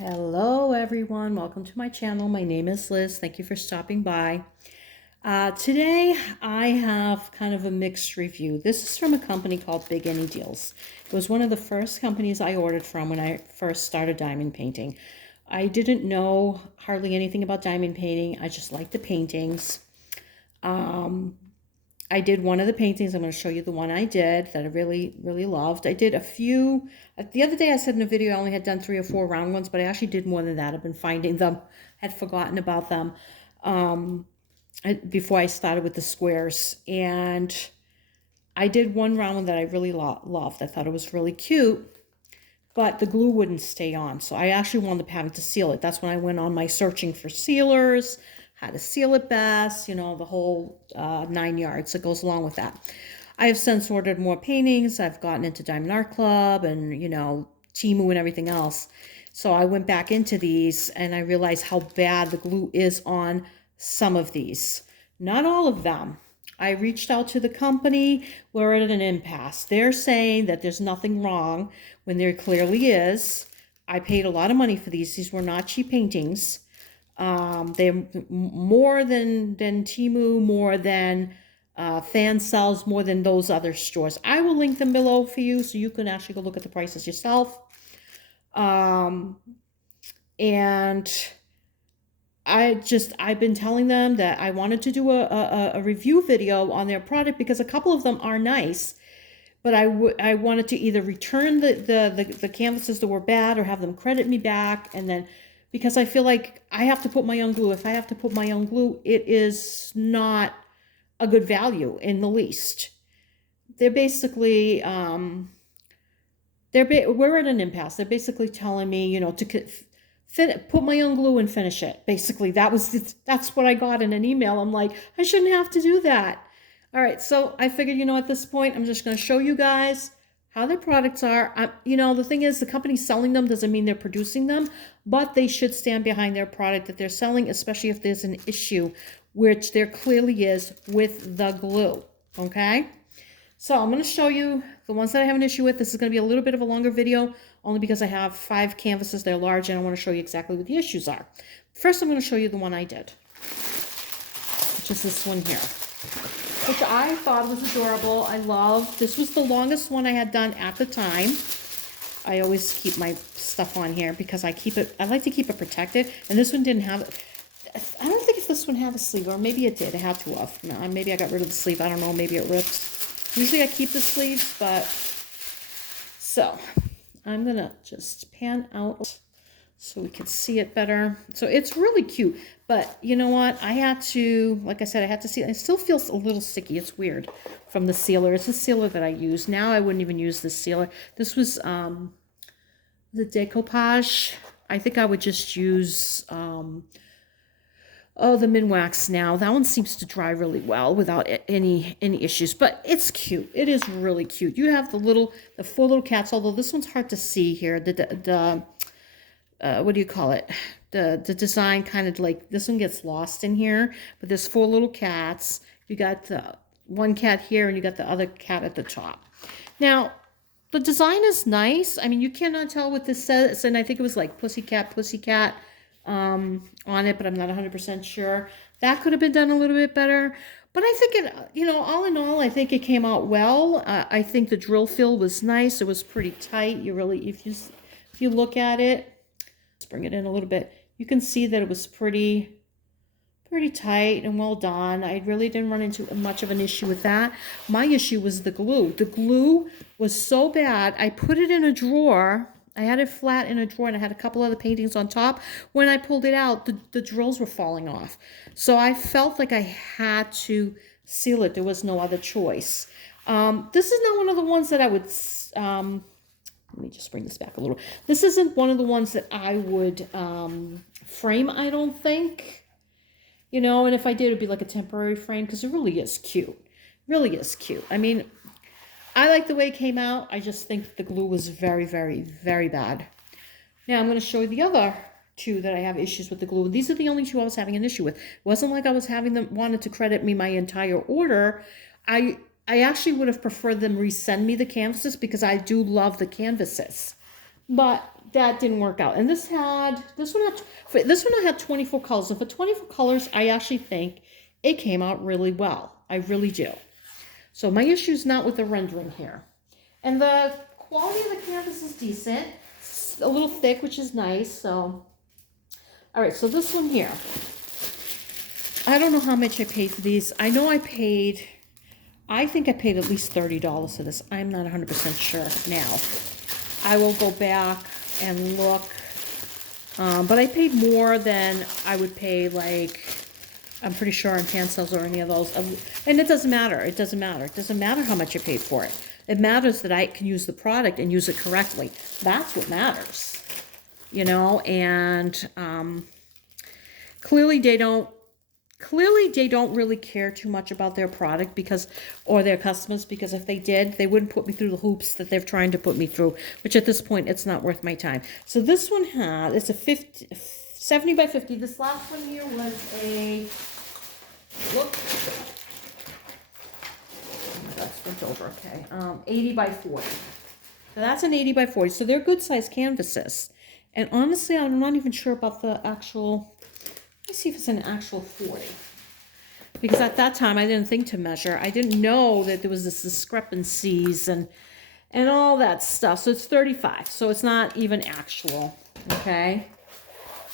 Hello everyone, welcome to my channel. My name is Liz. Thank you for stopping by. Today I have kind of a mixed review. This is from a company called Big Any Deals. It was one of the first companies I ordered from when I first started diamond painting. I didn't know hardly anything about diamond painting. I just liked the paintings. I did one of the paintings. I'm going to show you the one I did that I really, really loved. I did a few. The other day I said in a video I only had done 3 or 4 round ones, but I actually did more than that. I've been finding them. Had forgotten about them before I started with the squares. And I did one round one that I really loved. I thought it was really cute, but the glue wouldn't stay on. So I actually wound up having to seal it. That's when I went on my searching for sealers, how to seal it best, you know, the whole 9 yards that goes along with that. I have since ordered more paintings. I've gotten into Diamond Art Club and, you know, Temu and everything else. So I went back into these and I realized how bad the glue is on some of these. Not all of them. I reached out to the company. We're at an impasse. They're saying that there's nothing wrong when there clearly is. I paid a lot of money for these. These were not cheap paintings. They're more than Temu, more than fan cells, more than those other stores. I will link them below for you so you can actually go look at the prices yourself. And I've been telling them that I wanted to do a review video on their product because a couple of them are nice, but I wanted to either return the canvases that were bad or have them credit me back, and then because I feel like I have to put my own glue. If I have to put my own glue, it is not a good value in the least. They're basically, we're at an impasse. They're basically telling me, you know, to put my own glue and finish it. Basically, that's what I got in an email. I'm like, I shouldn't have to do that. All right, so I figured, you know, at this point, I'm just going to show you guys how their products are. You know, the thing is, the company selling them doesn't mean they're producing them, but they should stand behind their product that they're selling, especially if there's an issue, which there clearly is with the glue, okay? So I'm going to show you the ones that I have an issue with. This is going to be a little bit of a longer video, only because I have 5 canvases. They're large, and I want to show you exactly what the issues are. First, I'm going to show you the one I did, which is this one here, which I thought was adorable. I love. This was the longest one I had done at the time. I always keep my stuff on here because I like to keep it protected. And this one didn't have, I don't think if this one had a sleeve, or maybe it did. It had to have. No, maybe I got rid of the sleeve. I don't know. Maybe it ripped. Usually I keep the sleeves, but so I'm gonna just pan out so we can see it better. So it's really cute, but you know what? I had to, like I said, I had to see. It still feels a little sticky. It's weird from the sealer. It's a sealer that I use. Now I wouldn't even use this sealer. This was the decoupage. I think I would just use the Minwax now. That one seems to dry really well without any issues, but it's cute. It is really cute. You have the 4 little cats, although this one's hard to see here. What do you call it? The design kind of like, this one gets lost in here, but there's 4 little cats. You got the one cat here and you got the other cat at the top. Now, the design is nice. I mean, you cannot tell what this says, and I think it was like pussycat on it, but I'm not 100% sure. That could have been done a little bit better. But I think it, you know, all in all, I think it came out well. I think the drill fill was nice. It was pretty tight. You really, if you look at it, let's bring it in a little bit. You can see that it was pretty tight and well done. I really didn't run into much of an issue with that. My issue was the glue. The glue was so bad. I put it in a drawer. I had it flat in a drawer, and I had a couple other paintings on top. When I pulled it out, the drills were falling off. So I felt like I had to seal it. There was no other choice. This is not one of the ones that I would, let me just bring this back a little. This isn't one of the ones that I would frame, I don't think. You know, and if I did, it would be like a temporary frame, because it really is cute. Really is cute. I mean, I like the way it came out. I just think the glue was very, very, very bad. Now I'm going to show you the other 2 that I have issues with the glue. These are the only 2 I was having an issue with. It wasn't like I was having them wanted to credit me my entire order. I actually would have preferred them resend me the canvases because I do love the canvases. but that didn't work out. And this one I had 24 colors. And for 24 colors, I actually think it came out really well. I really do. So my issue is not with the rendering here. And the quality of the canvas is decent. It's a little thick, which is nice. So, all right, so this one here. I don't know how much I paid for these. I know I think I paid at least $30 for this. I'm not 100% sure now. I will go back and look. But I paid more than I would pay, like, I'm pretty sure on hand sales or any of those. And it doesn't matter. It doesn't matter. It doesn't matter how much I paid for it. It matters that I can use the product and use it correctly. That's what matters, you know. And clearly they don't really care too much about their product or their customers, because if they did, they wouldn't put me through the hoops that they're trying to put me through, which at this point, it's not worth my time. So this one it's a 70 by 50. This last one here was a, look. Oh my God, it's bent over, okay. 80 by 40. So that's an 80 by 40. So they're good sized canvases. And honestly, I'm not even sure about the actual, let me see if it's an actual 40. Because at that time, I didn't think to measure. I didn't know that there was this discrepancies and all that stuff. So it's 35. So it's not even actual, okay?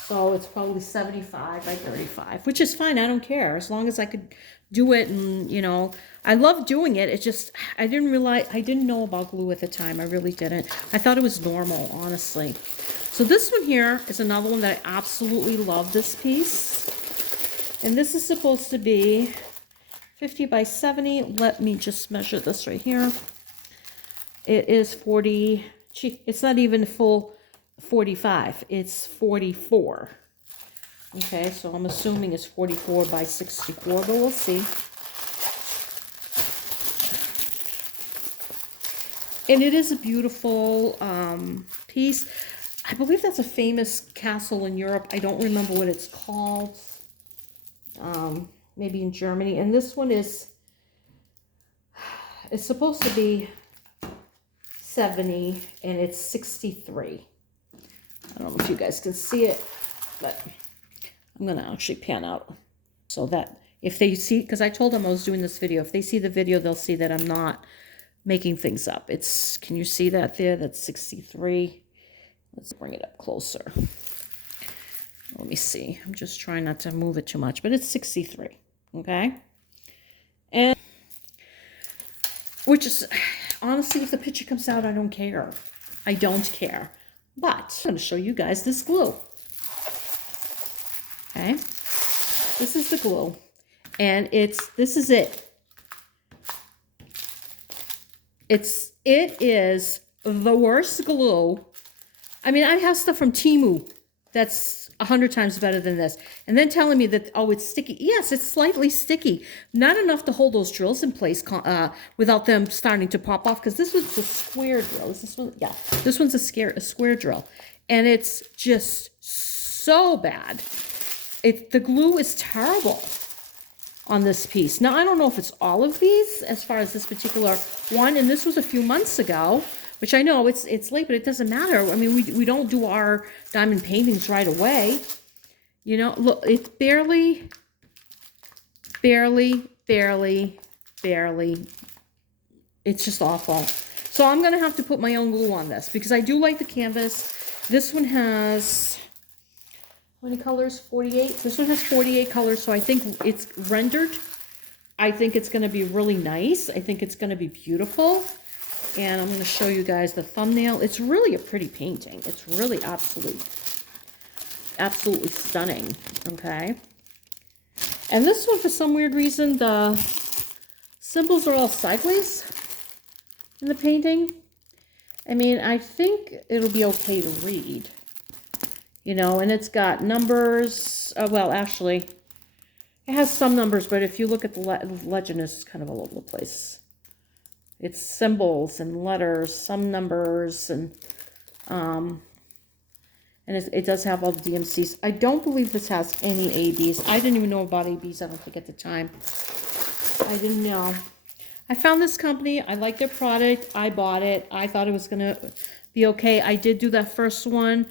So it's probably 75 by 35, which is fine. I don't care. As long as I could do it, and, you know, I love doing it. It just, I didn't know about glue at the time. I really didn't. I thought it was normal, honestly. So this one here is another one that I absolutely love, this piece. And this is supposed to be 50 by 70. Let me just measure this right here. It is 40. It's not even full 45. It's 44. Okay, so I'm assuming it's 44 by 64, but we'll see. And it is a beautiful piece. I believe that's a famous castle in Europe. I don't remember what it's called. Maybe in Germany. And this one it's supposed to be 70, and it's 63. I don't know if you guys can see it, but I'm going to actually pan out so that if they see, because I told them I was doing this video, if they see the video, they'll see that I'm not making things up. Can you see that there? That's 63. Let's bring it up closer. Let me see. I'm just trying not to move it too much, but it's 63. Okay. And which is, honestly, if the picture comes out, I don't care. I don't care. But I'm going to show you guys this glue. Okay. This is the glue. And this is it. It is the worst glue. I mean, I have stuff from Temu that's 100 times better than this. And then telling me that, oh, it's sticky. Yes, it's slightly sticky. Not enough to hold those drills in place without them starting to pop off. Because this was a square drill. Is this one? Yeah, this one's a square drill. And it's just so bad. The glue is terrible on this piece. Now, I don't know if it's all of these as far as this particular one. And this was a few months ago. Which I know it's late, but it doesn't matter. I mean, we don't do our diamond paintings right away. You know, look, it's barely. It's just awful. So I'm going to have to put my own glue on this because I do like the canvas. This one has, how many colors? 48. This one has 48 colors, so I think it's rendered. I think it's going to be really nice. I think it's going to be beautiful. And I'm going to show you guys the thumbnail. It's really a pretty painting. It's really absolutely stunning. Okay. And this one, for some weird reason, the symbols are all sideways in the painting. I mean, I think it'll be okay to read. You know, and it's got numbers. Well, actually, it has some numbers, but if you look at the legend, it's kind of all over the place. It's symbols and letters, some numbers, and it does have all the DMCs. I don't believe this has any ABs. I didn't even know about ABs, I don't think, at the time. I didn't know. I found this company. I liked their product. I bought it. I thought it was going to be okay. I did do that first one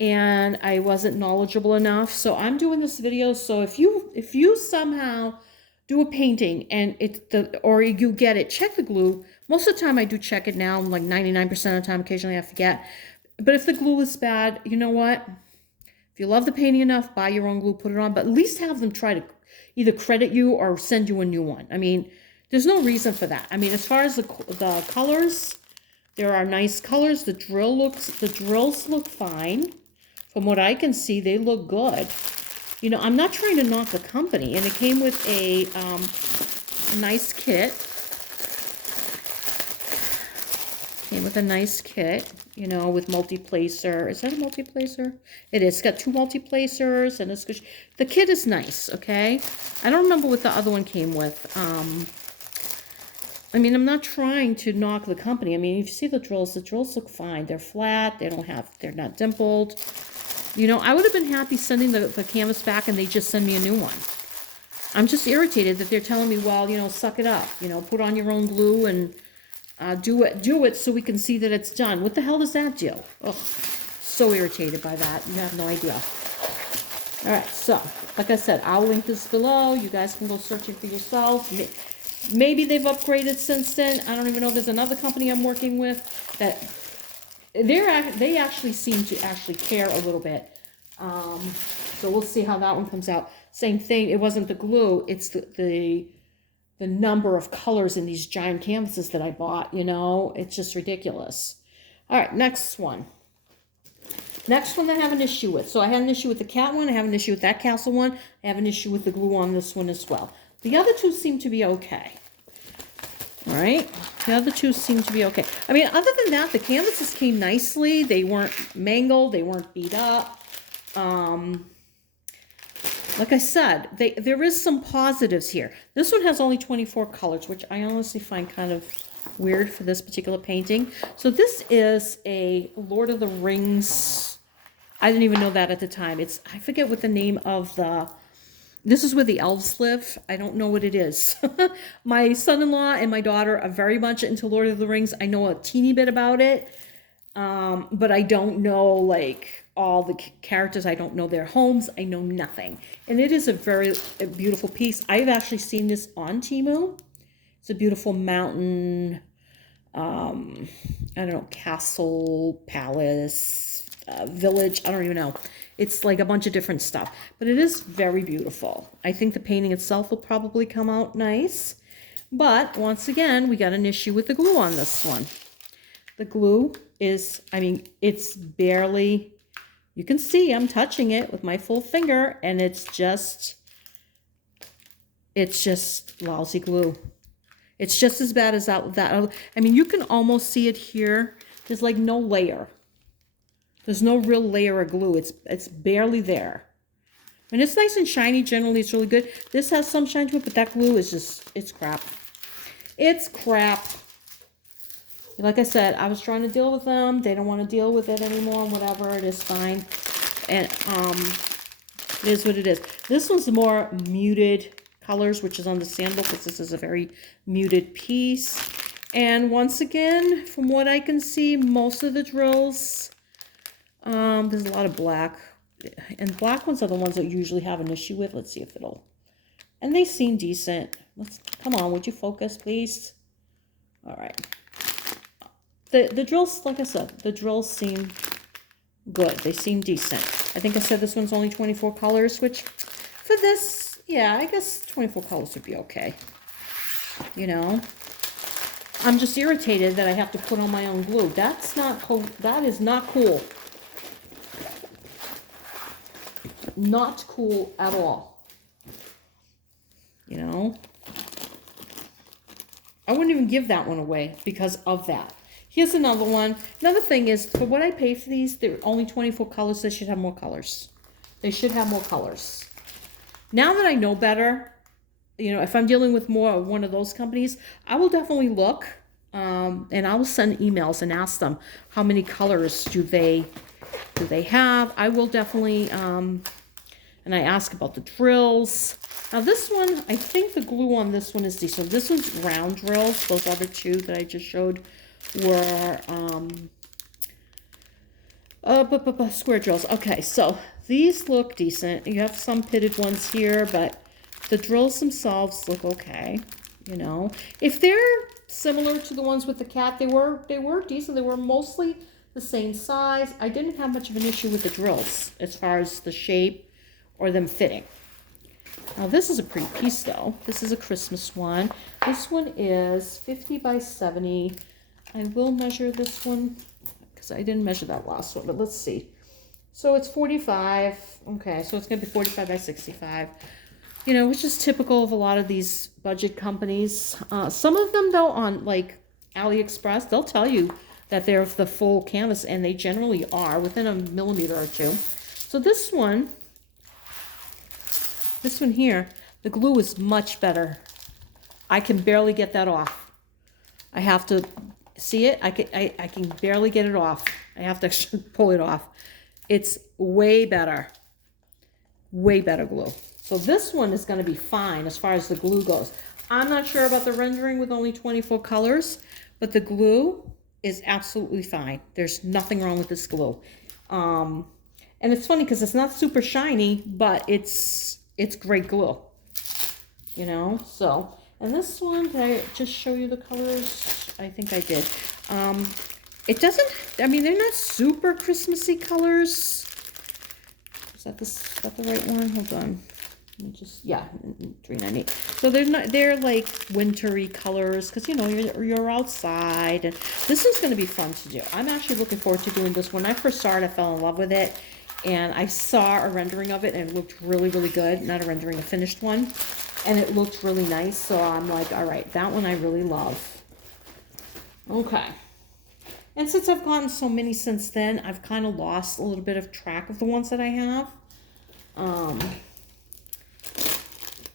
and I wasn't knowledgeable enough. So I'm doing this video. So if you somehow do a painting and or you get it, check the glue. Most of the time I do check it now, like 99% of the time. Occasionally I forget. But if the glue is bad, you know what? If you love the painting enough, buy your own glue, put it on, but at least have them try to either credit you or send you a new one. I mean, there's no reason for that. I mean, as far as the colors, there are nice colors. The drills look fine. From what I can see, they look good. You know, I'm not trying to knock the company, and it came with a nice kit. Came with a nice kit, you know, with multi-placer. Is that a multi-placer? It is. It's got 2 multi-placers, and it's the kit is nice, okay? I don't remember what the other one came with. I mean, I'm not trying to knock the company. I mean, if you see the drills look fine. They're flat. They're not dimpled. You know, I would have been happy sending the canvas back and they just send me a new one. I'm just irritated that they're telling me, well, you know, suck it up. You know, put on your own glue and do it so we can see that it's done. What the hell does that do? Oh, so irritated by that. You have no idea. All right, so, like I said, I'll link this below. You guys can go searching for yourselves. Maybe they've upgraded since then. I don't even know. There's another company I'm working with that they actually seem to actually care a little bit. So we'll see how that one comes out. Same thing. It wasn't the glue. It's the number of colors in these giant canvases that I bought. You know, it's just ridiculous. All right, next one. Next one I have an issue with. So I had an issue with the cat one. I have an issue with that castle one. I have an issue with the glue on this one as well. The other two seem to be okay. All right. The other two seem to be okay. I mean, other than that, the canvases came nicely. They weren't mangled. They weren't beat up. Like I said, there is some positives here. This one has only 24 colors, which I honestly find kind of weird for this particular painting. So this is a Lord of the Rings. I didn't even know that at the time. I forget what the name of this is where the elves live. I don't know what it is. My son-in-law and my daughter are very much into Lord of the Rings. I know a teeny bit about it, but I don't know, like, all the characters. I don't know their homes. I know nothing. And it is a very beautiful piece. I've actually seen this on Temu. It's a beautiful mountain, I don't know, castle, palace, village. I don't even know. It's like a bunch of different stuff, but it is very beautiful. I think the painting itself will probably come out nice, but once again, we got an issue with the glue on this one. The glue is, I mean, it's barely, you can see I'm touching it with my full finger, and it's just lousy glue. It's just as bad as that. I mean, you can almost see it here. There's like no layer. There's no real layer of glue. It's barely there. And it's nice and shiny. Generally, it's really good. This has some shine to it, but that glue is just, it's crap. It's crap. Like I said, I was trying to deal with them. They don't want to deal with it anymore. Whatever, it is fine. And it is what it is. This one's more muted colors, which is understandable because this is a very muted piece. And once again, from what I can see, most of the drills, there's a lot of black, and black ones are the ones that usually have an issue with. Let's see if it'll, and they seem decent. Come on, would you focus, please? All right. The drills, like I said, the drills seem good. They seem decent. I think I said this one's only 24 colors, which for this, yeah, I guess 24 colors would be okay. You know, I'm just irritated that I have to put on my own glue. That's not cool. That is not cool. Not cool at all. You know, I wouldn't even give that one away because of that. Here's another one. Another thing is, for what I pay for these, they're only 24 colors. They should have more colors. They should have more colors. Now that I know better, you know, if I'm dealing with more of one of those companies, I will definitely look, and I will send emails and ask them how many colors do they have. I will definitely, and I ask about the drills. Now this one, I think the glue on this one is decent. This one's round drills. Those other two that I just showed were Square drills. Okay, so these look decent. You have some pitted ones here, but the drills themselves look okay. You know, if they're similar to the ones with the cat, they were decent. They were mostly the same size. I didn't have much of an issue with the drills as far as the shape or them fitting. Now this is a pretty piece though. This is a Christmas one. This one is 50 by 70. I will measure this one because I didn't measure that last one, but let's see. So it's 45. Okay, so it's going to be 45 by 65. You know, which is typical of a lot of these budget companies. Some of them though on like AliExpress, they'll tell you that they're the full canvas, and they generally are within a millimeter or two. So this one here, the glue is much better. I can barely get that off. I have to see it. I can barely get it off. I have to actually pull it off. It's way better glue. So this one is going to be fine as far as the glue goes. I'm not sure about the rendering with only 24 colors, but the glue is absolutely fine. There's nothing wrong with this glue. And it's funny because it's not super shiny, but it's great glue, you know. So, and this one, did I just show you the colors? I think I did. It doesn't, I mean, they're not super Christmassy colors. Is that the right one? Hold on. Just, yeah, 398. So they're like wintry colors because, you know, you're outside, and this is going to be fun to do. I'm actually looking forward to doing this. When I first saw it, I fell in love with it, and I saw a rendering of it, and it looked really, really good. Not a rendering, a finished one, and it looked really nice. So I'm like, all right, that one I really love. Okay. And since I've gotten so many since then, I've kind of lost a little bit of track of the ones that I have.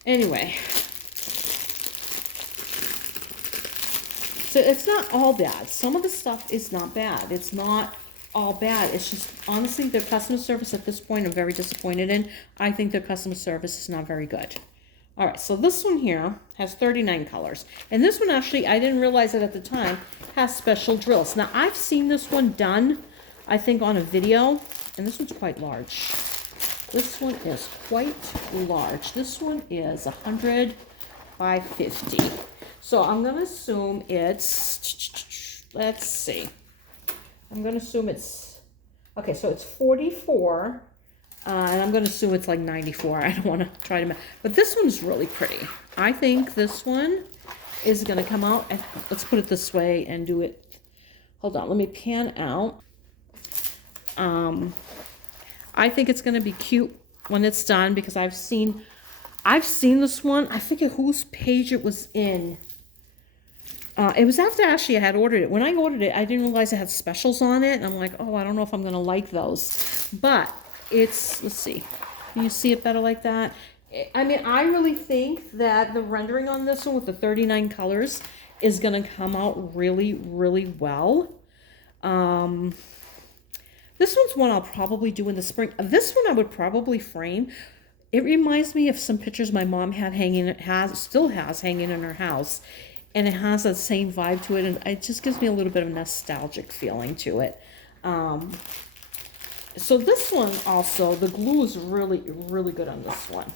Anyway, so it's not all bad. Some of the stuff is not bad. It's not all bad. It's just, honestly, their customer service at this point I'm very disappointed in. I think their customer service is not very good. All right, so this one here has 39 colors. And this one actually, I didn't realize it at the time, has special drills. Now, I've seen this one done, I think, on a video, and this one's quite large. This one is quite large. This one is 100 by 50. So I'm going to assume it's, let's see. I'm going to assume it's, okay, so it's 44. And I'm going to assume it's like 94. I don't want to try to, but this one's really pretty. I think this one is going to come out, and let's put it this way and do it. Hold on, let me pan out. I think it's going to be cute when it's done because I've seen this one. I forget whose page it was in. It was after actually I had ordered it. When I ordered it, I didn't realize it had specials on it. And I'm like, oh, I don't know if I'm going to like those. But it's, let's see. Can you see it better like that? I mean, I really think that the rendering on this one with the 39 colors is going to come out really, really well. This one's one I'll probably do in the spring. This one I would probably frame. It reminds me of some pictures my mom had still has hanging in her house. And it has that same vibe to it. And it just gives me a little bit of a nostalgic feeling to it. So this one also, the glue is really, really good on this one.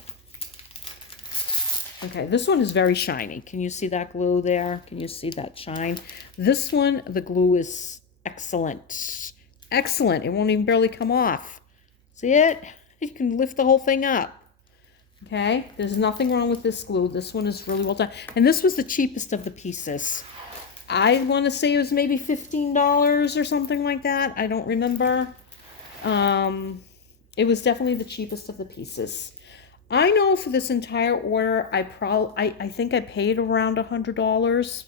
Okay, this one is very shiny. Can you see that glue there? Can you see that shine? This one, the glue is excellent. Excellent. It won't even barely come off. See it? You can lift the whole thing up. Okay, there's nothing wrong with this glue. This one is really well done. And this was the cheapest of the pieces. I want to say it was maybe $15 or something like that. I don't remember. It was definitely the cheapest of the pieces. I know for this entire order, I think I paid around $100,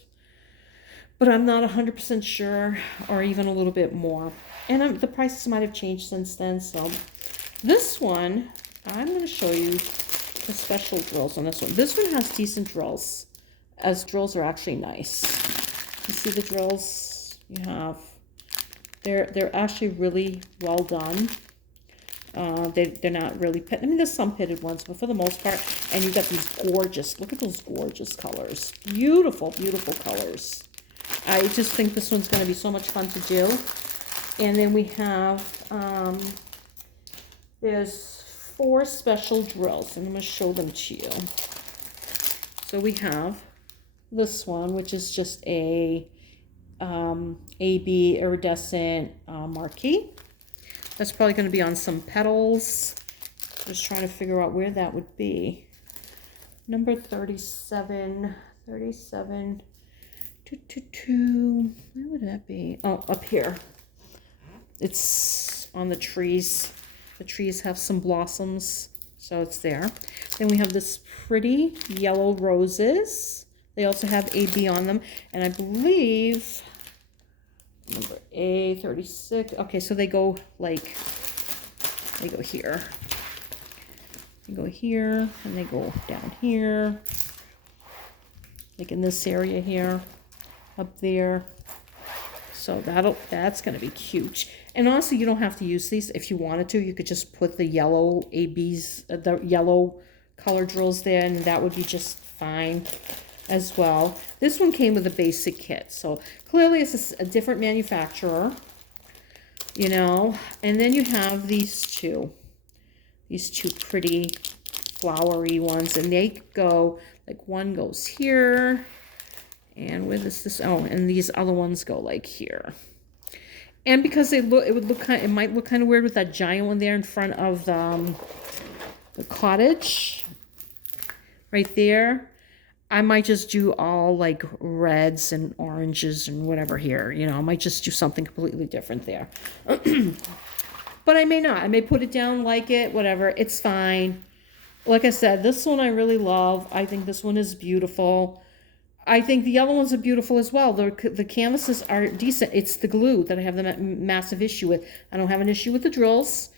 but I'm not 100% sure, or even a little bit more. And the prices might have changed since then. So this one, I'm going to show you the special drills on this one. This one has decent drills, as drills are actually nice. You see the drills you have? They're actually really well done. They're not really pitted. I mean, there's some pitted ones, but for the most part, and you've got these gorgeous, look at those gorgeous colors. Beautiful, beautiful colors. I just think this one's going to be so much fun to do. And then we have, there's 4 special drills, and I'm going to show them to you. So we have this one, which is just a AB iridescent marquee. That's probably going to be on some petals. Just trying to figure out where that would be. Number 37, 37, 222. Where would that be? Oh, up here. It's on the trees. The trees have some blossoms, so it's there. Then we have this pretty yellow roses. They also have AB on them, and I believe number A36. Okay, so they go like, they go here. They go here, and they go down here, like in this area here, up there. So that's gonna be cute. And honestly, you don't have to use these. If you wanted to, you could just put the yellow ABs, the yellow color drills there, and that would be just fine as well. This one came with a basic kit, so clearly it's a different manufacturer, you know. And then you have these two pretty flowery ones, and they go, like one goes here, and where is this? Oh, and these other ones go like here. And because it might look kind of weird with that giant one there in front of the cottage, right there. I might just do all like reds and oranges and whatever here. You know, I might just do something completely different there. But I may not. I may put it down like it, whatever. It's fine. Like I said, this one I really love. I think this one is beautiful. I think the other ones are beautiful as well. The canvases are decent. It's the glue that I have the massive issue with. I don't have an issue with the drills.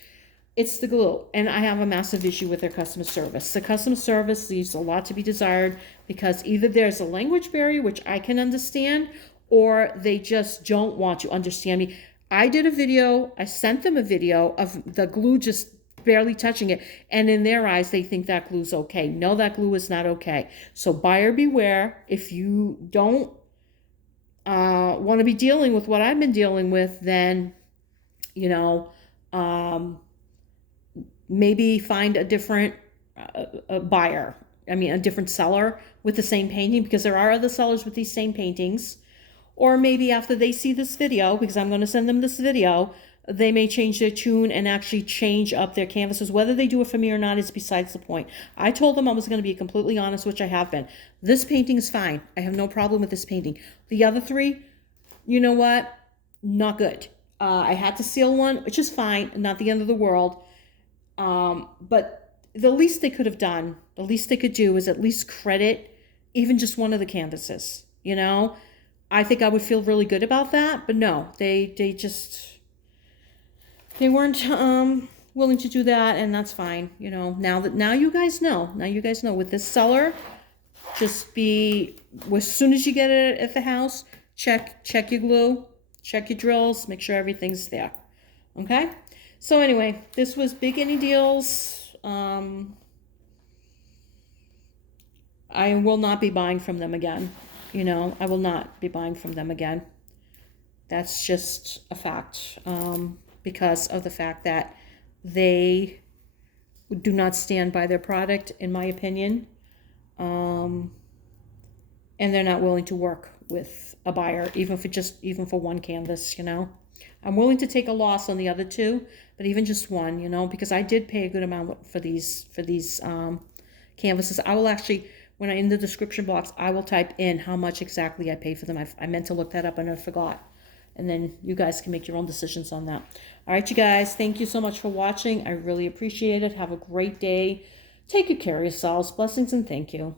It's the glue. And I have a massive issue with their customer service. The customer service leaves a lot to be desired because either there's a language barrier, which I can understand, or they just don't want to understand me. I did a video. I sent them a video of the glue just barely touching it, and in their eyes they think that glue's okay. No, that glue is not okay. So buyer beware. If you don't want to be dealing with what I've been dealing with, then you know, maybe find a different buyer. I mean, a different seller with the same painting, because there are other sellers with these same paintings. Or maybe after they see this video, because I'm going to send them this video, they may change their tune and actually change up their canvases. Whether they do it for me or not is besides the point. I told them I was going to be completely honest, which I have been. This painting is fine. I have no problem with this painting. The other 3, you know what? Not good. I had to seal one, which is fine. Not the end of the world. But the least they could have done, the least they could do is at least credit even just one of the canvases. You know? I think I would feel really good about that. But no, they weren't willing to do that, and that's fine. You know, now you guys know. Now you guys know with this seller, just be, as soon as you get it at the house, check your glue, check your drills, make sure everything's there. Okay? So anyway, this was Big Any Deals. I will not be buying from them again. You know, I will not be buying from them again. That's just a fact. Because of the fact that they do not stand by their product, in my opinion. And they're not willing to work with a buyer, even for one canvas, you know. I'm willing to take a loss on the other 2, but even just one, you know, because I did pay a good amount for these canvases. I will actually, when in the description box, I will type in how much exactly I paid for them. I meant to look that up and I forgot. And then you guys can make your own decisions on that. All right, you guys, thank you so much for watching. I really appreciate it. Have a great day. Take good care of yourselves. Blessings and thank you.